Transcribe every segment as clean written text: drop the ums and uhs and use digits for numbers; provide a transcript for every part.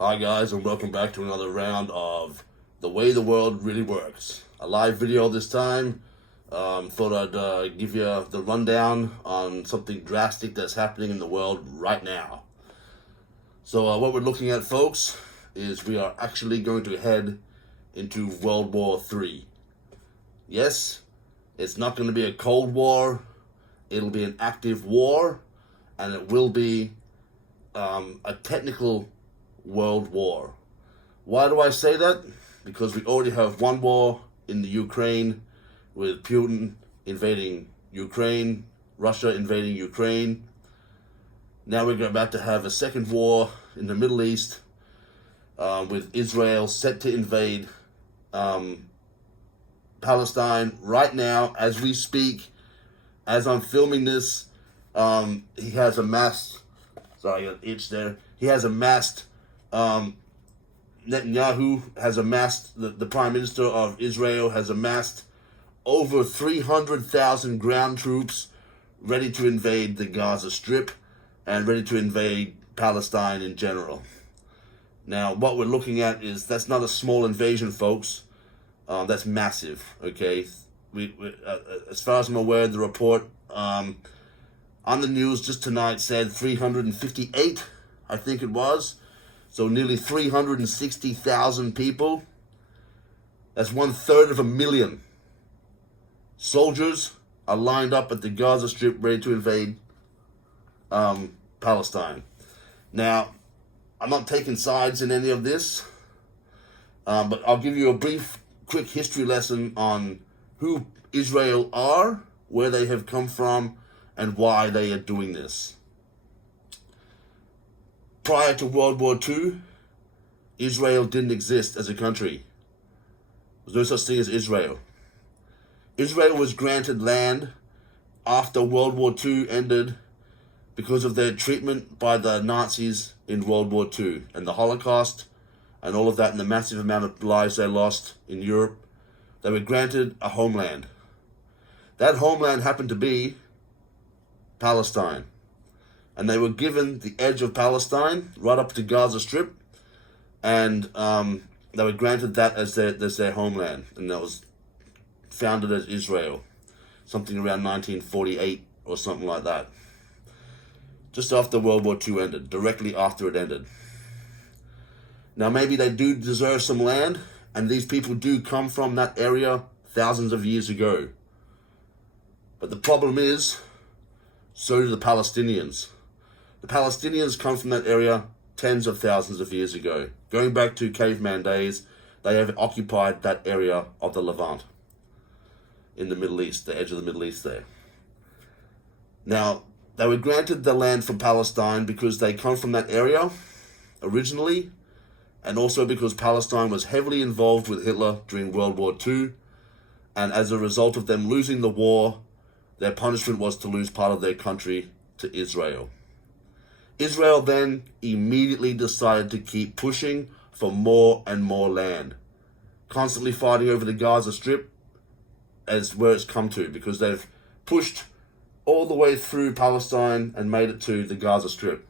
Hi guys, and welcome back to another round of The Way the World Really Works. A live video this time. Thought I'd give you the rundown on something drastic that's happening in the world right now. So what we're looking at, folks, is we are actually going to head into World War III. Yes, it's not going to be a Cold War. It'll be an active war, and it will be a technical world war. Why do I say that? Because we already have one war in the Ukraine with Putin invading Ukraine, Russia invading Ukraine. Now we're about to have a second war in the Middle East with Israel set to invade Palestine right now as we speak. As I'm filming this, he has amassed, sorry, I got an itch there. He has amassed Netanyahu has amassed, the Prime Minister of Israel has amassed over 300,000 ground troops ready to invade the Gaza Strip and ready to invade Palestine in general. Now, what we're looking at is, that's not a small invasion, folks. That's massive, okay? As far as I'm aware, the report on the news just tonight said 358, I think it was. So nearly 360,000 people. That's 1/3 of a million. Soldiers are lined up at the Gaza Strip ready to invade Palestine. Now, I'm not taking sides in any of this, but I'll give you a brief, quick history lesson on who Israel are, where they have come from, and why they are doing this. Prior to World War II, Israel didn't exist as a country. There was no such thing as Israel. Israel was granted land after World War II ended because of their treatment by the Nazis in World War II and the Holocaust and all of that and the massive amount of lives they lost in Europe. They were granted a homeland. That homeland happened to be Palestine. And they were given the edge of Palestine, right up to Gaza Strip, and they were granted that as their homeland, and that was founded as Israel, something around 1948 or something like that, just after World War II ended, directly after it ended. Now, maybe they do deserve some land, and these people do come from that area thousands of years ago. But the problem is, so do the Palestinians. The Palestinians come from that area tens of thousands of years ago. Going back to caveman days, they have occupied that area of the Levant in the Middle East, the edge of the Middle East there. Now, they were granted the land from Palestine because they come from that area originally, and also because Palestine was heavily involved with Hitler during World War II, and as a result of them losing the war, their punishment was to lose part of their country to Israel. Israel then immediately decided to keep pushing for more and more land, constantly fighting over the Gaza Strip as where it's come to, because they've pushed all the way through Palestine and made it to the Gaza Strip.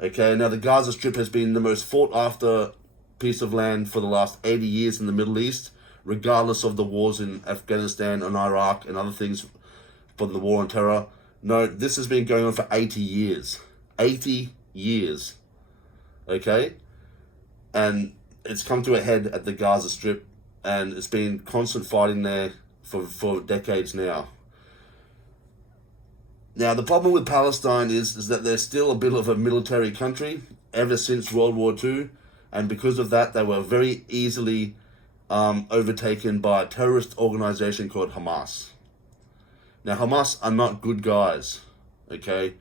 Okay, now the Gaza Strip has been the most fought after piece of land for the last 80 years in the Middle East, regardless of the wars in Afghanistan and Iraq and other things from the war on terror. No, this has been going on for 80 years. 80 years, okay? And it's come to a head at the Gaza Strip, and it's been constant fighting there for decades now. Now, the problem with Palestine is that they're still a bit of a military country ever since World War II, and because of that, they were very easily overtaken by a terrorist organization called Hamas. Now, Hamas are not good guys, okay?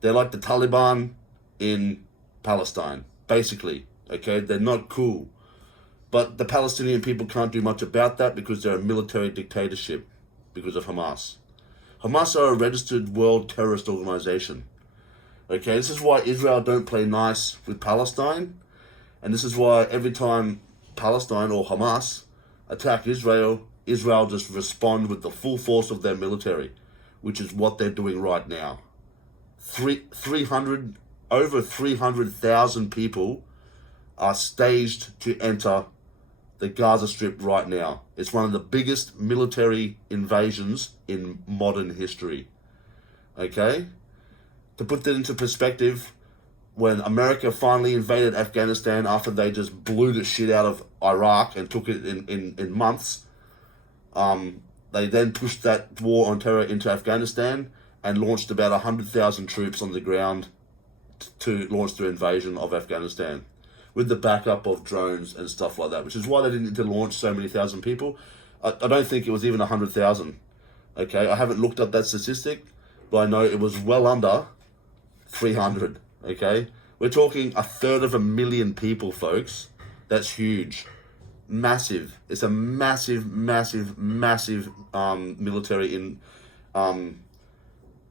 They're like the Taliban in Palestine, basically, okay? They're not cool. But the Palestinian people can't do much about that because they're a military dictatorship because of Hamas. Hamas are a registered world terrorist organization, okay? This is why Israel don't play nice with Palestine, and this is why every time Palestine or Hamas attack Israel, Israel just respond with the full force of their military, which is what they're doing right now. Over 300,000 people are staged to enter the Gaza Strip right now. It's one of the biggest military invasions in modern history. Okay? To put that into perspective, when America finally invaded Afghanistan after they just blew the shit out of Iraq and took it in months, they then pushed that war on terror into Afghanistan and launched about 100,000 troops on the ground to launch the invasion of Afghanistan, with the backup of drones and stuff like that, which is why they didn't need to launch so many thousand people. I don't think it was even 100,000. Okay, I haven't looked up that statistic, but I know it was well under 300. Okay, we're talking 1/3 people, folks. That's huge, massive. It's a massive military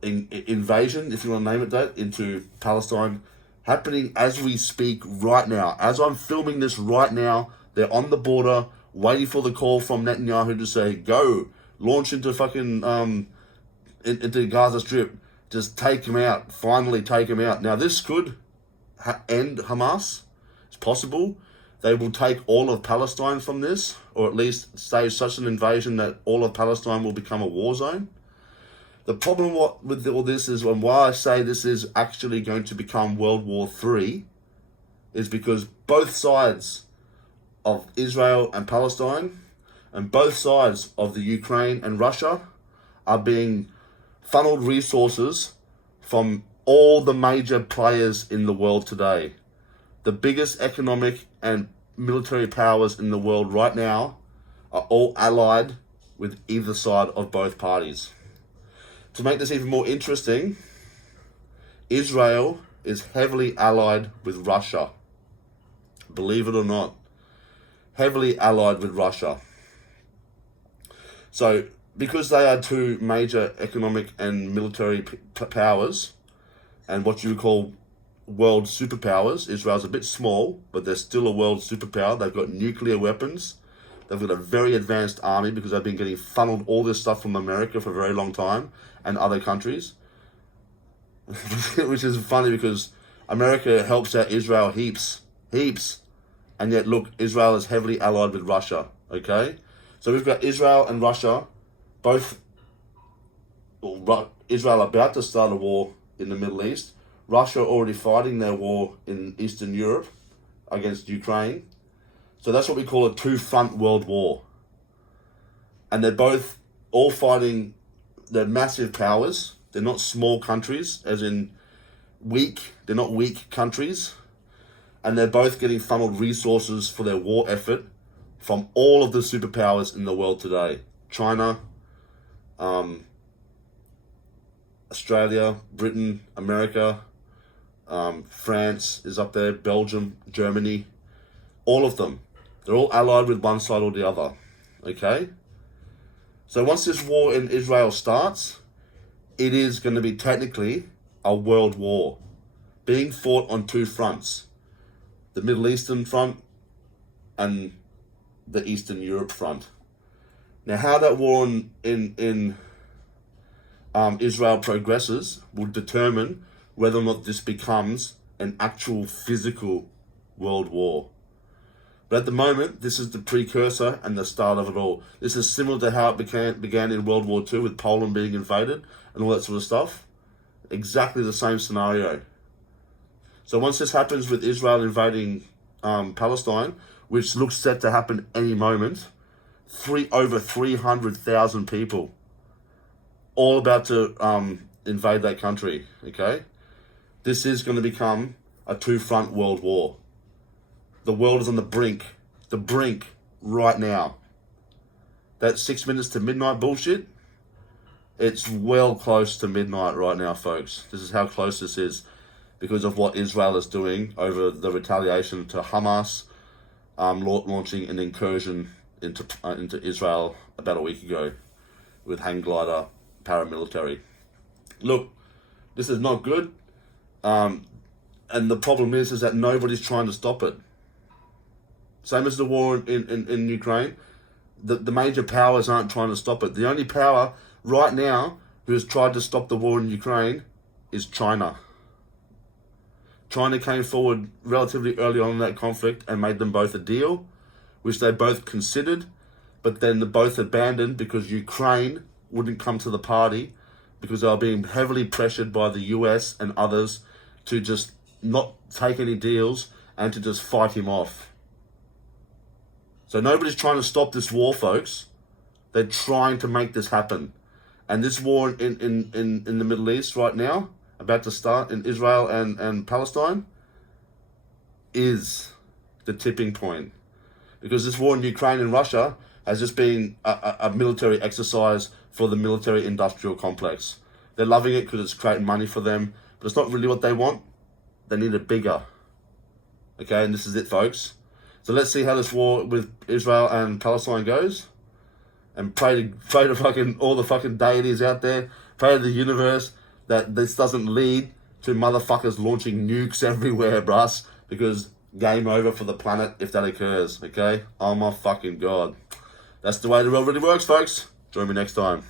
invasion, if you want to name it that, into Palestine, happening as we speak right now. As I'm filming this right now, they're on the border, waiting for the call from Netanyahu to say, go, launch into fucking, into Gaza Strip. Just take him out. Finally take him out. Now, this could end Hamas. It's possible. They will take all of Palestine from this, or at least stage such an invasion that all of Palestine will become a war zone. The problem with all this is, and why I say this is actually going to become World War III, is because both sides of Israel and Palestine, and both sides of the Ukraine and Russia, are being funneled resources from all the major players in the world today. The biggest economic and military powers in the world right now are all allied with either side of both parties. To make this even more interesting, Israel is heavily allied with Russia. Believe it or not, heavily allied with Russia. So, because they are two major economic and military powers, and what you would call world superpowers, Israel's a bit small, but they're still a world superpower. They've got nuclear weapons. They've got a very advanced army because they've been getting funneled all this stuff from America for a very long time and other countries. Which is funny because America helps out Israel heaps. And yet, look, Israel is heavily allied with Russia, okay? So we've got Israel and Russia, both, Israel about to start a war in the Middle East. Russia already fighting their war in Eastern Europe against Ukraine. So that's what we call a two-front world war. And they're both all fighting, they're massive powers. They're not small countries, as in weak. They're not weak countries. And they're both getting funneled resources for their war effort from all of the superpowers in the world today. China, Australia, Britain, America, France is up there, Belgium, Germany, all of them. They're all allied with one side or the other, okay? So once this war in Israel starts, it is going to be technically a world war being fought on two fronts, the Middle Eastern front and the Eastern Europe front. Now, how that war in Israel progresses will determine whether or not this becomes an actual physical world war. But at the moment, this is the precursor and the start of it all. This is similar to how it began in World War II with Poland being invaded and all that sort of stuff. Exactly the same scenario. So once this happens with Israel invading Palestine, which looks set to happen any moment, over 300,000 people, all about to invade that country, okay? This is going to become a two-front world war. The world is on the brink right now. That 6 minutes to midnight bullshit, it's well close to midnight right now, folks. This is how close this is because of what Israel is doing over the retaliation to Hamas, launching an incursion into Israel about a week ago with hang glider paramilitary. Look, this is not good. And the problem is that nobody's trying to stop it. Same as the war in Ukraine, the major powers aren't trying to stop it. The only power right now who has tried to stop the war in Ukraine is China. China came forward relatively early on in that conflict and made them both a deal, which they both considered, but then they both abandoned because Ukraine wouldn't come to the party because they were being heavily pressured by the US and others to just not take any deals and to just fight him off. So nobody's trying to stop this war, folks. They're trying to make this happen. And this war in the Middle East right now, about to start in Israel and Palestine, is the tipping point. Because this war in Ukraine and Russia has just been a military exercise for the military-industrial complex. They're loving it because it's creating money for them, but it's not really what they want. They need it bigger. Okay, and this is it, folks. So let's see how this war with Israel and Palestine goes. And pray to fucking all the fucking deities out there. Pray to the universe that this doesn't lead to motherfuckers launching nukes everywhere, bruss. Because game over for the planet if that occurs, okay? Oh my fucking God. That's the way the world really works, folks. Join me next time.